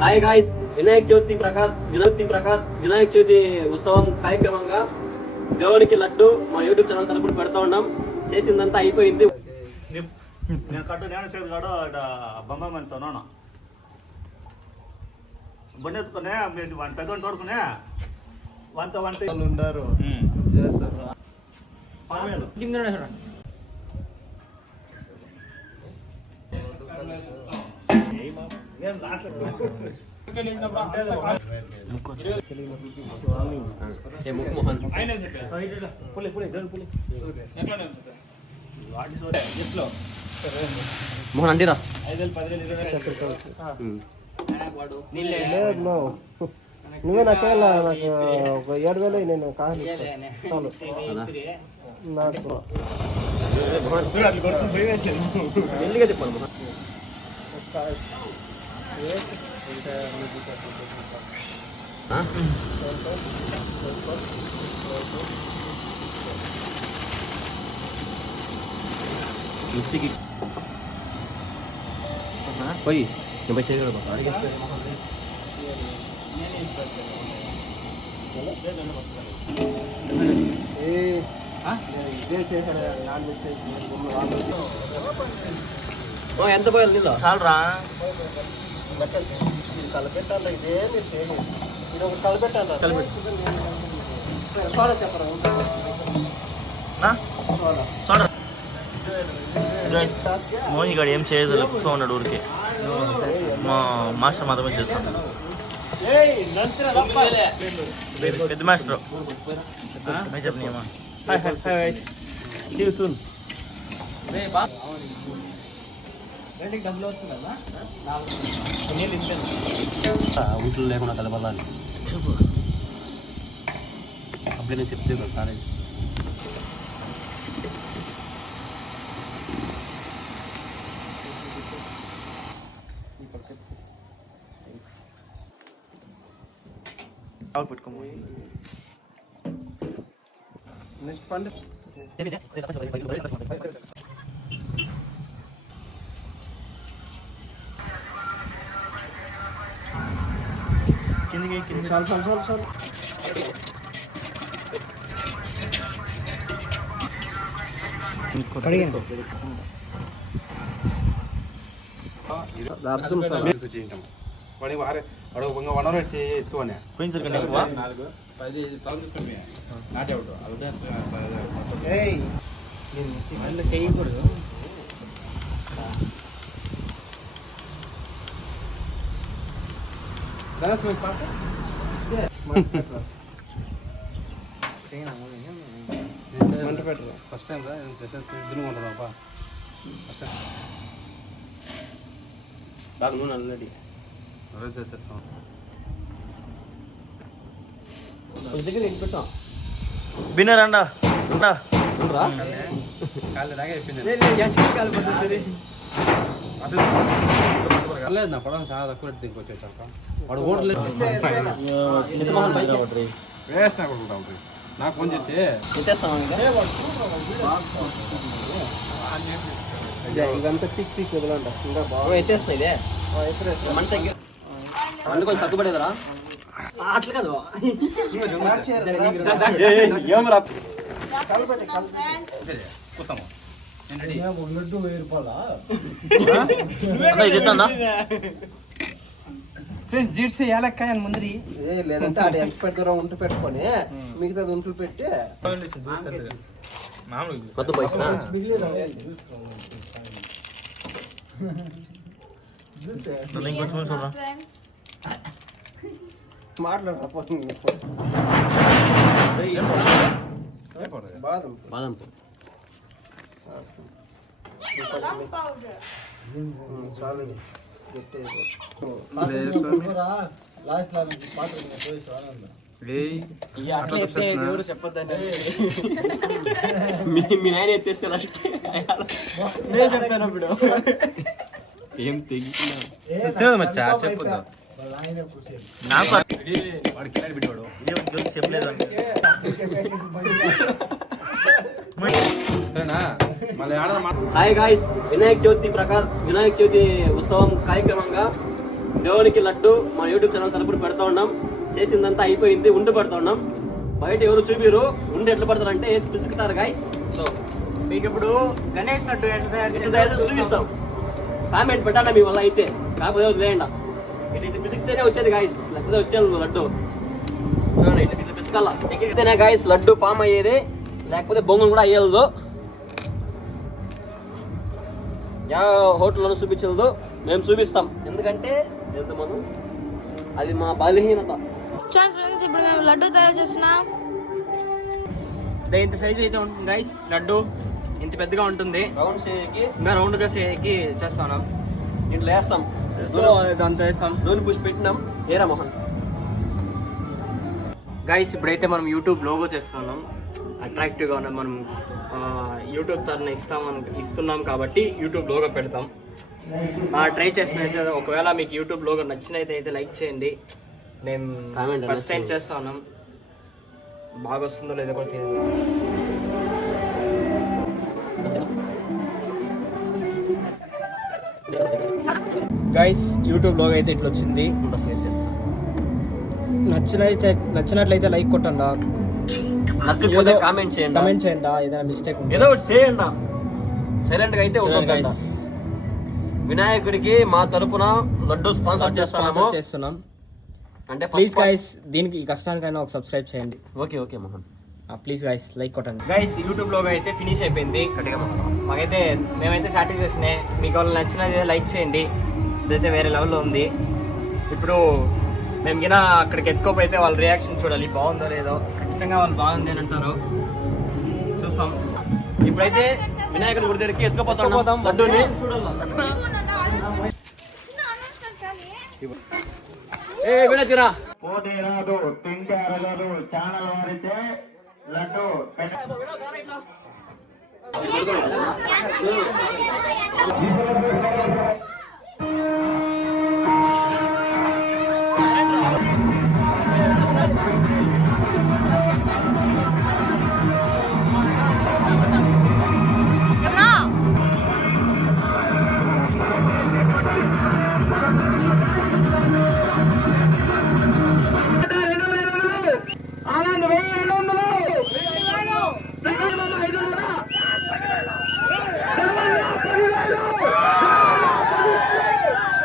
Hi guys, Vinayaka Chavithi ఉత్సవం కార్యక్రమంగా దేవునికి లడ్డు మా యూట్యూబ్ ఛానల్ తరపున పెడతా ఉన్నాం. చేసిందంతా అయిపోయింది. నేను కట్టు నేను చేరు కాడు బొమ్మ మంతోనా బండి ఎత్తుకునే వాడిని పెద్దవాడిని తోడుకునే వంట ఉండారు చేస్తారు. మోహన్ అండిరా నువ్వే నాకేళ్ళ నాకు ఒక 7,000 నేను కాదు నాకు పోయి నేను చేయగలరు ఇదే చేశాను. ఎంత పోయాలి నీళ్ళు చాలరా కలపెట్టాలి. ఇదే మీరు చేయలేదు. ఇది ఒకటి కలపెట్టాలి. సోడా చెప్పరా మోహి గారు ఏం చేయదు కూర్చో ఉన్నాడు ఊరికి. మా మాస్టర్ మాత్రమే చేస్తాడు. పెద్ద మాస్టర్ చెప్పినామా ఊట్లో లేకుండా కలపాలని చెప్పు. అప్పుడే నేను చెప్తే కదా సార్. పెట్టుకోమో నెక్స్ట్ పండు చాలు చాలు చాలు చాలు. అర్థం చేయకూడదు. ఫస్ట్ టైం రా దున్నుకుంటున్నావా? బాగా నూనె ఆల్రెడీ తెస్తాం. దగ్గర నేను పెట్టాం బిన్నరండా నా పడవ చాలా తక్కువ రేటు తీసుకొచ్చాక వాడు ఓట్లేదు. వేస్ట్ నాకు ఫోన్ చేసి ఇదంతా పిక్ పిక్ వదలంట. ఇంకా బాగా ఎత్తేస్తా ఇదే అందుకొని తగ్గుపడేదరా అట్లా కాదు. కలపండి ఫ్రెండ్స్ జీడ్స్ ఏలక్కాయ ముందరి లేదంటే అటు ఎంత పెడతారో ఉంటూ పెట్టుకొని మిగతాది ఉంటూ పెట్టి కొత్త పైసా మాట్లాడకపోతుంది. బాదం బాదం చాలు మీ నాయన ఎత్తేస్తే చెప్తానప్పుడు ఏం తెగి మచ్చా చెప్పొద్దు. చెప్పలేదు హాయ్ గాయ్స్, వినాయక చవితి ఉత్సవం కార్యక్రమంగా దేవునికి లడ్డు మా యూట్యూబ్ ఛానల్ తరపున పెడతా ఉన్నాం. చేసిందంతా అయిపోయింది, ఉండి పెడతా ఉన్నాం. బయట ఎవరు చూపిరు, ఉండి ఎట్లా పెడతారంటే వేసి పిసుకుతారు గాయస్. సో మీకు ఇప్పుడు గణేష్ లడ్డు ఎట్లా తయారు ఎట్లా తయారు చేసి చూపిస్తాం. కామెంట్ పెట్టాలా మీ వల్ల అయితే, కాకపోతే వదిలేయండి. ఇట్లా పిసికితేనే వచ్చేది గాయస్, లేకపోతే వచ్చేది లడ్డు. చూడండి ఇట్లా పిసకాల, ఎక్కితేనే గాయస్ లడ్డు ఫామ్ అయ్యేది, లేకపోతే బొంగులు కూడా అయ్యేది. యా హోటల్లో చూపించదు, మేము చూపిస్తాం. ఎందుకంటే ఎంత మనం అది మా బలహీనత. ఫ్రెండ్స్ ఇప్పుడు మేము లడ్డు తయారు చేస్తున్నాం. ఇంత సైజ్ అయితే ఉంటుంది గైస్. లడ్డు ఇంత పెద్దగా ఉంటుంది. రౌండ్ షేకి ఇంకా రౌండ్గా చేకి చేస్తున్నాం. ఇంట్లో వేస్తాం, దాంతో వేస్తాం. నూనె పూసి పెట్టినాం. ఏరా మోహన్ గైస్ ఇప్పుడైతే మనం యూట్యూబ్ లోగో చేస్తున్నాం. అట్రాక్టివ్గా ఉన్నది. మనం యూట్యూబ్ తరఫున ఇస్తున్నాం కాబట్టి యూట్యూబ్ లోగో పెడతాం. ట్రై చేసిన ఒకవేళ మీకు యూట్యూబ్ లోగో నచ్చినైతే లైక్ చేయండి. మేము Comment ఫస్ట్ టైం చేస్తా ఉన్నాం. బాగా వస్తుందో లేదో కూడా తెలియదు. గైస్ యూట్యూబ్ లోగో అయితే ఇట్లా వచ్చింది. నచ్చినట్లయితే లైక్ కొట్టండి. నచ్చకపోతే కామెంట్ చేయండి. కమెంట్ చేయండి. ఏదైనా మిస్టేక్ ఏదో ఒకటి చేయండి. సైలెంట్ గా అయితే ఉండకండి. వినాయకుడికి మా తరపున లడ్డు స్పాన్సర్ చేస్తున్నాం. అంటే ప్లీజ్ గైస్ దీనికి ఈ కష్టానికైనా ఒక సబ్స్క్రైబ్ చేయండి. Okay Mohan please guys like కొట్టండి. గైస్ యూట్యూబ్ లోగో అయితే ఫినిష్ అయిపోయింది. మాకైతే మేమైతే సాటిస్ఫాక్షన్. మీకు వాళ్ళు నచ్చినది లైక్ చేయండి. ఇదైతే వేరే లెవెల్లో ఉంది. ఇప్పుడు మేము గిన అక్కడికి ఎత్తుకోపోతే వాళ్ళ రియాక్షన్ చూడాలి, బాగుందో లేదో. ఖచ్చితంగా వాళ్ళు బాగుంది అని అంటారు, చూస్తాం. ఇప్పుడైతే వినాయకుడి గుడి దగ్గరికి ఎత్తుకుపోతాం లడ్డూని. ఏ వినాయకురా పోటీ రాదు, తింటే అరగదు. ఛానల్ వారితే లడ్డు పెట్ట